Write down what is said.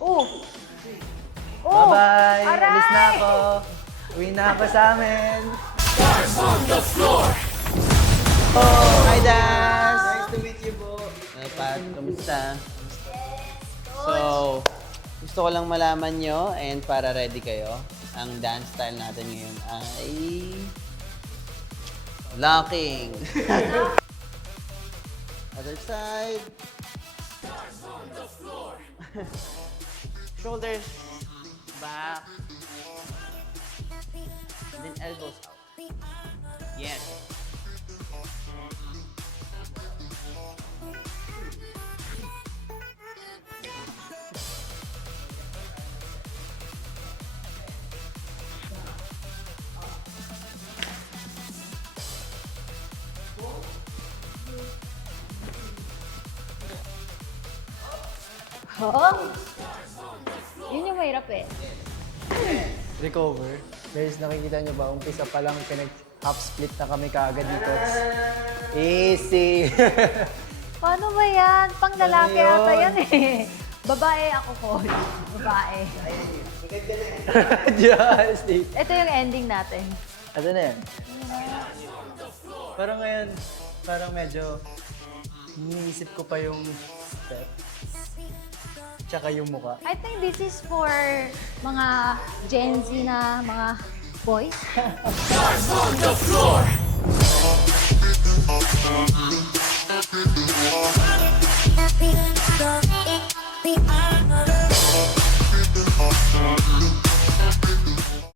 Oh! Oh! Bye-bye! Aray! Alis na ako! Uwi na ako sa amin! Oh! Hi, Dance! Nice to meet you po! Pat, kamusta? So, gusto ko lang malaman nyo and para ready kayo, ang dance style natin ngayon ay locking. Other side. Shoulders back. And then elbows out. Yes. Oo. Yun yung mahirap eh. Recover. Guys, nakikita nyo ba? Umpisa pa lang half split na kami kaagad dito. Easy! Paano ba yan? Pang lalaki Ano ata yun? yan eh. Babae ako ko. Babae. Just it. Ito yung ending natin. Ano na yan? Parang ngayon, parang medyo iniisip ko pa yung step. Tsaka yung muka. I think this is for mga Gen Z na mga boys. Stars on the floor.